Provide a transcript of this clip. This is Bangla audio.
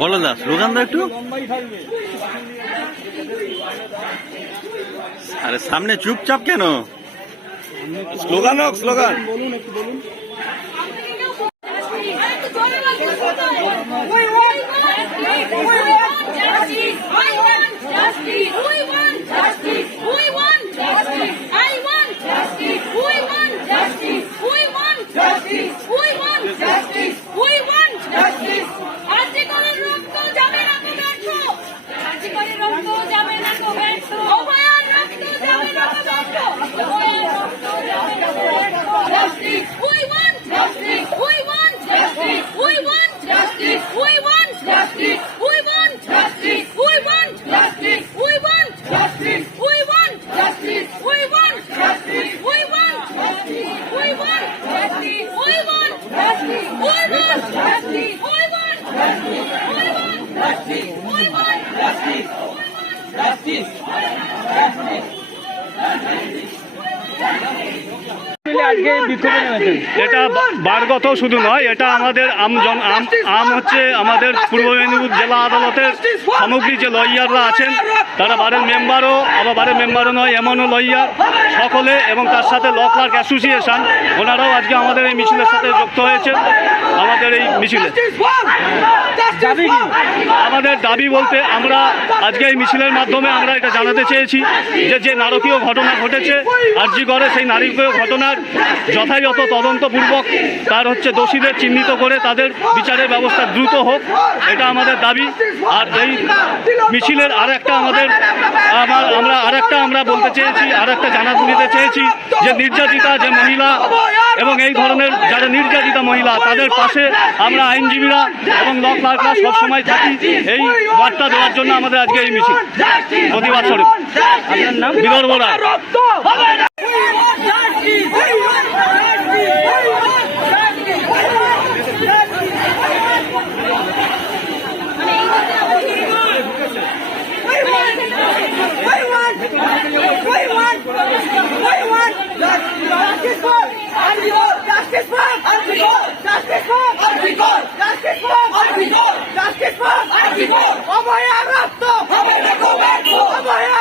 বলো দাস স্লোগান দা একটু আরে সামনে চুপচাপ কেন স্লোগান হোক slogan We want justice! We want justice! We want Justice! Justice! আজকে বিক্ষোভে এটা বারগত শুধু নয় এটা আমাদের আম আম হচ্ছে আমাদের পূর্ব মেদিনীপুর জেলা আদালতের সামগ্রিক যে লয়াররা আছেন তারা বারের মেম্বারও আবার বারের মেম্বারও নয় এমনও লয়ার সকলে এবং তার সাথে ল ক্লার্ক অ্যাসোসিয়েশন ওনারাও আজকে আমাদের এই মিছিলের সাথে যুক্ত হয়েছে আমাদের এই মিছিলে আমাদের দাবি বলতে আমরা আজকে এই মিছিলের মাধ্যমে আমরা এটা জানাতে চেয়েছি যে যে নারকীয় ঘটনা ঘটেছে জি করে সেই নারকীয় ঘটনার যথাযথ তদন্তপূর্বক তার হচ্ছে দোষীদের চিহ্নিত করে তাদের বিচারের ব্যবস্থা দ্রুত হোক এটা আমাদের দাবি আর এই মিছিলের আর একটা আমাদের আমার আমরা আর একটা আমরা বলতে চেয়েছি আর একটা জানা দিতে চেয়েছি যে নির্যাতিতা যে মহিলা এবং এই ধরনের যারা নির্যাতিতা মহিলা তাদের পাশে আমরা আইনজীবীরা এবং ল সবসময় থাকি এই বার্তা দেওয়ার জন্য আমাদের আজকে এই মিছিল প্রতিবাদ স্বরূপ বিদর্ভরা অভয়া রক্ত অভয়া